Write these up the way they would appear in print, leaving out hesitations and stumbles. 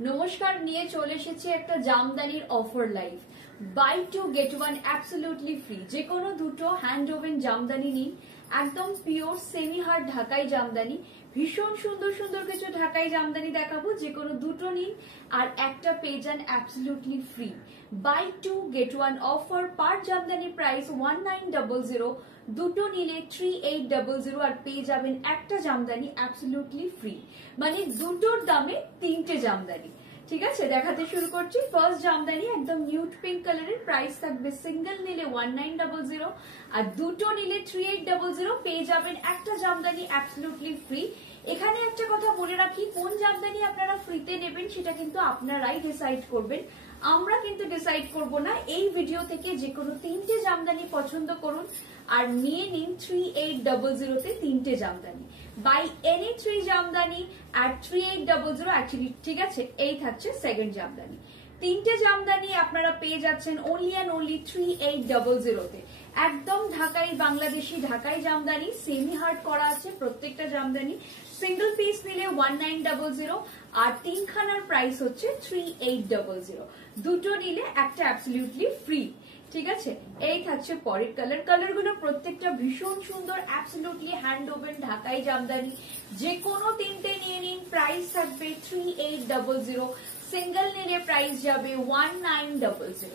নমস্কার, নিয়ে চলে এসেছি একটা জামদানির offer live. Buy two get one absolutely free. যে কোনো দুটো হ্যান্ড ওভেন জামদানি নিন, একদম পিওর সেমি হার্ড ঢাকাই জামদানি। ভীষণ সুন্দর সুন্দর কিছু ঢাকাই জামদানি দেখাবো, যে কোনো দুটো নিন আর একটা পেয়ে যান absolutely free. Buy two get one offer, per jamdani price 1900, দুটো নিলে 3800 আর পেয়ে যাবেন একটা জামদানি অ্যাবসলিউটলি ফ্রি। মানে দুটোর দামে তিনটে জামদানি। ঠিক আছে, দেখাতে শুরু করছি। ফার্স্ট জামদানি একদম নিউড পিঙ্ক কালারের, প্রাইস থাকবে সিঙ্গেল নিলে 1900 আর দুটো নিলে 3800, পেয়ে যাবেন একটা জামদানি অ্যাবসলিউটলি ফ্রি। এখানে একটা কথা বলে রাখি, কোন জামদানি আপনারা ফ্রিতে নেবেন সেটা কিন্তু আপনারাই ডিসাইড করবেন, আমরা কিন্তু ডিসাইড করব না। এই ভিডিও থেকে যে কোনো তিনটে জামদানি পছন্দ করুন আর নিয়ে নিন 3800 তে তিনটে jamdani. Buy any 3 jamdani at 3800 actually. ঠিক আছে, এই থাকছে সেকেন্ড জামদানি। তিনটে জামদানি আপনারা পেয়ে যাচ্ছেন অনলি অ্যান্ড অনলি 3800 তে। একদম ঢাকাই বাংলাদেশি ঢাকাই জামদানি, সেমি হার্ড করা আছে প্রত্যেকটা জামদানি। সিঙ্গেল পিস নিলে 1900 আর তিনখানার প্রাইস হচ্ছে 3800। দুটো নিলে একটা অ্যাবসলিউটলি ফ্রি। ঠিক আছে, এই থাকছে পরের কালার। কালারগুলো প্রত্যেকটা ভীষণ সুন্দর, অ্যাবসলিউটলি হ্যান্ড ওভেন ঢাকাই জামদানি। যে কোনো তিনটে নিয়ে নিন, প্রাইস থাকবে 3800, সিঙ্গেল নিলে প্রাইস যাবে 1900।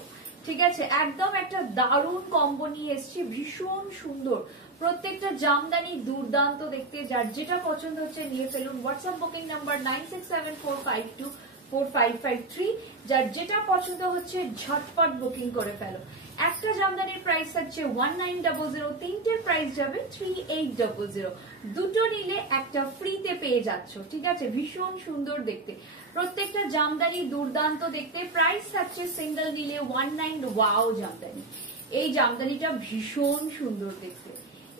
ঠিক আছে, একদম একটা দারুণ কম্বো নিয়ে এসেছি, ভীষণ সুন্দর প্রত্যেকটা জামদানি, দুর্দান্ত দেখতে। যার যেটা পছন্দ হচ্ছে নিয়ে ফেলুন। WhatsApp booking number 9674524553। যার যেটা পছন্দ হচ্ছে ঝটপট বুকিং করে ফেলো। একটা জামদানির প্রাইস থাকছে 1900, তিনটের প্রাইস যাবে 3800। দুটো নিলে একটা ফ্রিতে পেয়ে যাচ্ছ। ঠিক আছে, ভীষণ সুন্দর দেখতে প্রত্যেকটা জামদানি, দুর্দান্ত দেখতে। প্রাইস থাকছে সিঙ্গেল নিলে 19। ওয়াও জামদানি, এই জামদানিটা ভীষণ সুন্দর দেখতে,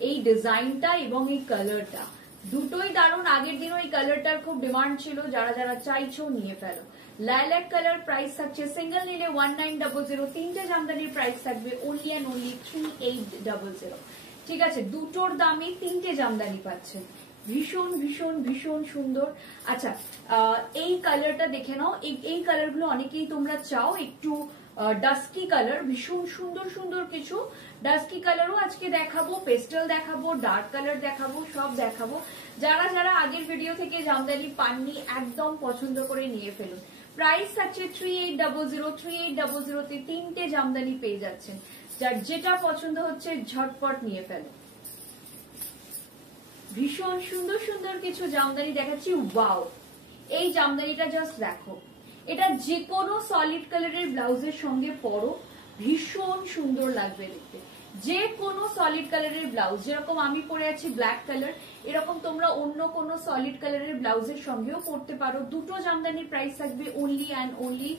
এই ডিজাইনটা এবং এই কালারটা দুটোই দারুণ। আগের দিনও এই কালারটার খুব ডিমান্ড ছিল, যারা যারা চাইছো নিয়ে ফেলো। লাইল্যাক কালার, প্রাইস থাকছে সিঙ্গেল নিলে 1900, তিনটে জামদানির প্রাইস থাকবে অনলি অ্যান্ড অনলি 3800। ঠিক আছে, দুটোর দামে তিনটে জামদানি পাচ্ছেন, ভীষণ ভীষণ ভীষণ সুন্দর। আচ্ছা, এই কালারটা দেখে নাও। এই কালারগুলো অনেকেই তোমরা চাও, একটু ডাস্কি কালার, ভীষণ সুন্দর সুন্দর কিছু ডাস্কি কালারও আজকে দেখাবো, পেস্টেল দেখাবো, ডার্ক কালার দেখাবো, সব দেখাবো। যারা যারা আগের ভিডিও থেকে জামদানি পাননি, একদম পছন্দ করে নিয়ে ফেলুন। প্রাইস আছে 3800, 3800 তে তিনটে জামদানি পেয়ে যাচ্ছেন। যার যেটা পছন্দ হচ্ছে ঝটপট নিয়ে ফেলো। ভীষণ সুন্দর সুন্দর কিছু জামদানি দেখাচ্ছি। ওয়াও, এই জামদানিটা জাস্ট দেখো, এটা যে কোনো সলিড কালারের ব্লাউজের সঙ্গে পরো, ভীষণ সুন্দর লাগবে দেখতে। যে কোনো সলিড কালারের ব্লাউজ, যেরকম আমি পরে আছি ব্ল্যাক কালার, এরকম তোমরা অন্য কোনো সলিড কালারের ব্লাউজের সঙ্গেও পরতে পারো। দুটো জামদানির প্রাইস থাকবে অনলি অ্যান্ড অনলি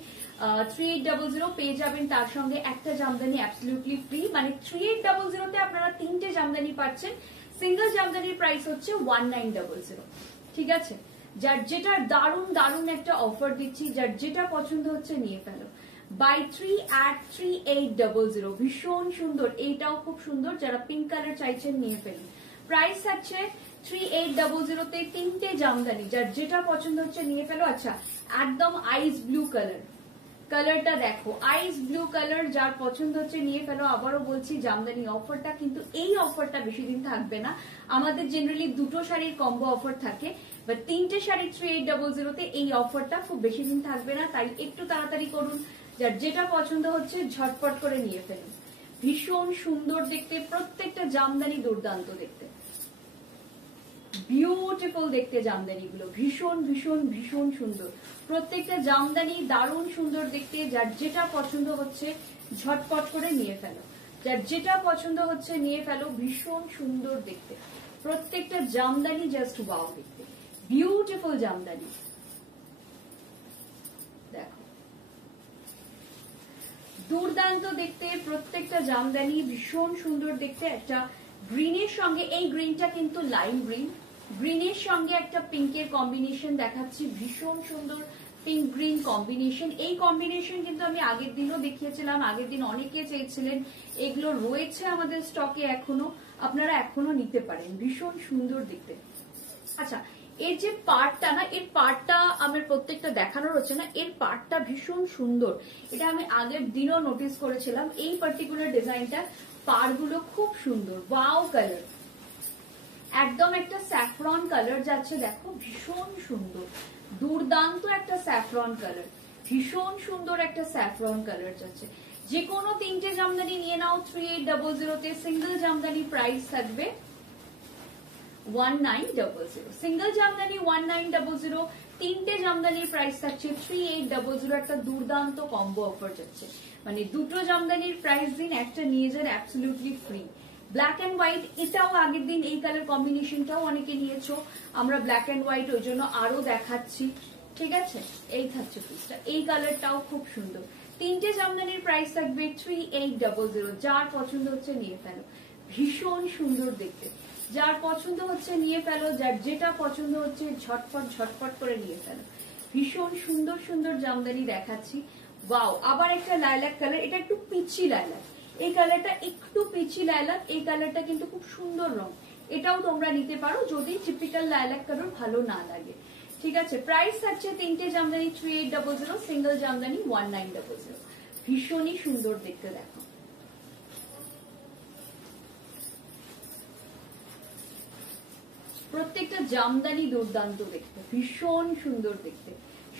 3800, পেয়ে যাবেন তার সঙ্গে একটা জামদানি অ্যাবসলিউটলি ফ্রি। মানে 3800 তে আপনারা তিনটে জামদানি পাচ্ছেন। সিঙ্গেল জামদানির প্রাইস হচ্ছে 1900। ঠিক আছে, যার যেটা দারুণ দারুণ একটা অফার দিচ্ছি, যার যেটা পছন্দ হচ্ছে নিয়ে ফেলো। বাই 3 at 3800, ভীষণ সুন্দর, এইটাও খুব সুন্দর। যারা পিঙ্ক কালার চাইছেন নিয়ে ফেলুন। প্রাইস আছে 3800 তে তিনটে জামদানি, যার যেটা পছন্দ হচ্ছে নিয়ে ফেলো। আচ্ছা, একদম আইস ব্লু কালার, কালারটা দেখো, আইস ব্লু কালার, যার পছন্দ হচ্ছে নিয়ে ফেলো। আবারও বলছি, জামদানি অফারটা কিন্তু এই অফারটা বেশি দিন থাকবে না। আমাদের জেনারেলি দুটো শাড়ির কম্বো অফার থাকে, বাট তিনটে শাড়ি 3800 তে এই অফারটা খুব বেশি দিন থাকবে না, তাই একটু তাড়াতাড়ি করুন। যার যেটা পছন্দ হচ্ছে ঝটপট করে নিয়ে ফেলুন। ভীষণ সুন্দর দেখতে প্রত্যেকটা জামদানি, দুর্দান্ত দেখতে, বিউটিফুল দেখতে জামদানিগুলো, ভীষণ ভীষণ ভীষণ সুন্দর প্রত্যেকটা জামদানি, দারুণ সুন্দর দেখতে। যার যেটা পছন্দ হচ্ছে ঝটপট করে নিয়ে ফেলো। যার যেটা পছন্দ হচ্ছে নিয়ে ফেলো। ভীষণ সুন্দর দেখতে প্রত্যেকটা জামদানি, জাস্ট ওয়াও দেখতে, বিউটিফুল জামদানি। দেখো, দুর্দান্ত দেখতে প্রত্যেকটা জামদানি, ভীষণ সুন্দর দেখতে। একটা গ্রিনের সঙ্গে, এই গ্রিনটা কিন্তু লাইম গ্রিন, গ্রিনের সঙ্গে একটা পিঙ্কের কম্বিনেশন দেখাচ্ছি, ভীষণ সুন্দর পিঙ্ক গ্রিন কম্বিনেশন। এই কম্বিনেশন কিন্তু আমি আগের দিনও দেখিয়েছিলাম, আগের দিন অনেকে চেয়েছিলেন। এগুলো রয়েছে আমাদের স্টকে এখনো, আপনারা এখনো নিতে পারেন, ভীষণ সুন্দর দেখতে। আচ্ছা, এর যে পার্টটা না, এর পার্টটা আমার প্রত্যেকটা দেখানোর হচ্ছে না, এর পার্টটা ভীষণ সুন্দর। এটা আমি আগের দিনও নোটিস করেছিলাম। এই পার্টিকুলার ডিজাইনটা পাড়গুলো খুব সুন্দর, ওয়াও কালার, একদম একটা স্যাফরন কালার যাচ্ছে, দেখো ভীষণ সুন্দর, দুর্দান্ত একটা স্যাফরন কালার, ভীষণ সুন্দর একটা স্যাফরন কালার যাচ্ছে। যে কোনো তিনটে জামদানি নিয়ে নাও 3800 তে। সিঙ্গেল জামদানি প্রাইস থাকবে 1900, সিঙ্গেল জামদানি 1900, তিনটে জামদানির প্রাইস থাকছে 3800। একটা দুর্দান্ত কম্বো অফার যাচ্ছে, মানে দুটো জামদানির প্রাইস দিন, একটা নিয়ে যান absolutely free. Black and white, এটাও আগের দিন এই কালার কম্বিনেশনটাও অনেকে নিয়েছো, আমরা ব্ল্যাক এন্ড হোয়াইট ওই জন্য আরো দেখাচ্ছি, ঠিক আছে। এই থাকছে পিসটা, এই কালারটাও খুব সুন্দর। তিনটে জামদানির প্রাইস থাকবে 3800। যার পছন্দ হচ্ছে নিয়ে ফেলো, ভীষণ সুন্দর দেখতে, যার পছন্দ হচ্ছে নিয়ে ফেলো, যার যেটা পছন্দ হচ্ছে ঝটপট ঝটপট করে নিয়ে ফেলো। ভীষণ সুন্দর সুন্দর জামদানি দেখাচ্ছি। ওয়াও, আবার একটা লাইলাক কালার, এটা একটু পিচি লাইলাক, এই কালারটা একটু পিচি লাইলাক, এই কালারটা কিন্তু খুব সুন্দর রং, এটাও তোমরা নিতে পারো যদি টিপিক্যাল লাইলাক কালার ভালো না লাগে, ঠিক আছে। প্রাইস থাকছে তিনটে জামদানি 3800, সিঙ্গেল জামদানি 1900। ভীষণই সুন্দর দেখতে, দেখো প্রত্যেকটা জামদানি দুর্দান্ত দেখতে, ভীষণ সুন্দর দেখতে,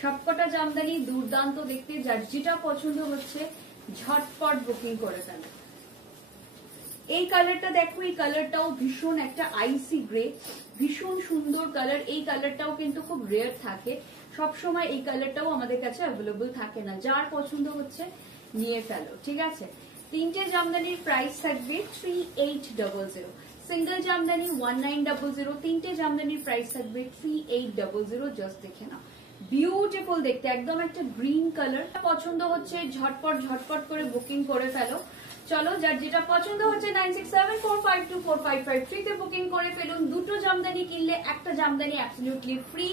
সবকটা জামদানি দুর্দান্ত দেখতে। যার যেটা পছন্দ হচ্ছে ঝটপট বুকিং করে ফেলো। এই কালারটা দেখো, এই কালারটাও ভীষণ একটা আইসি গ্রে, ভীষণ সুন্দর কালার। এই কালারটাও কিন্তু খুব রেয়ার থাকে, সবসময় এই কালারটাও আমাদের কাছে অ্যাভেলেবল থাকে না। যার পছন্দ হচ্ছে নিয়ে ফেলো, ঠিক আছে। তিনটে জামদানির প্রাইস থাকবে 3800, সিঙ্গেল জামদানি 1900, তিনটে জামদানির প্রাইস থাকবে 3800। জাস্ট দেখে নাও, বিউটিফুল দেখতে, একদম একটা গ্রিন কালার। পছন্দ হচ্ছে ঝটপট ঝটপট করে বুকিং করে ফেলো। চলো, যার যেটা পছন্দ হচ্ছে 9674524553 তে বুকিং করে ফেলুন। দুটো জামদানি কিনলে একটা জামদানি অ্যাবসলিউটলি ফ্রি।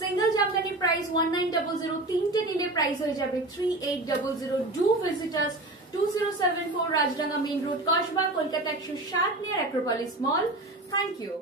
সিঙ্গেল জামদানির প্রাইস 1900, তিনটে নিলে প্রাইস হয়ে যাবে 3800। Do visit us 2074 Rajdanga main road, Kasba, Kolkata 107 near Acropolis mall. Thank you.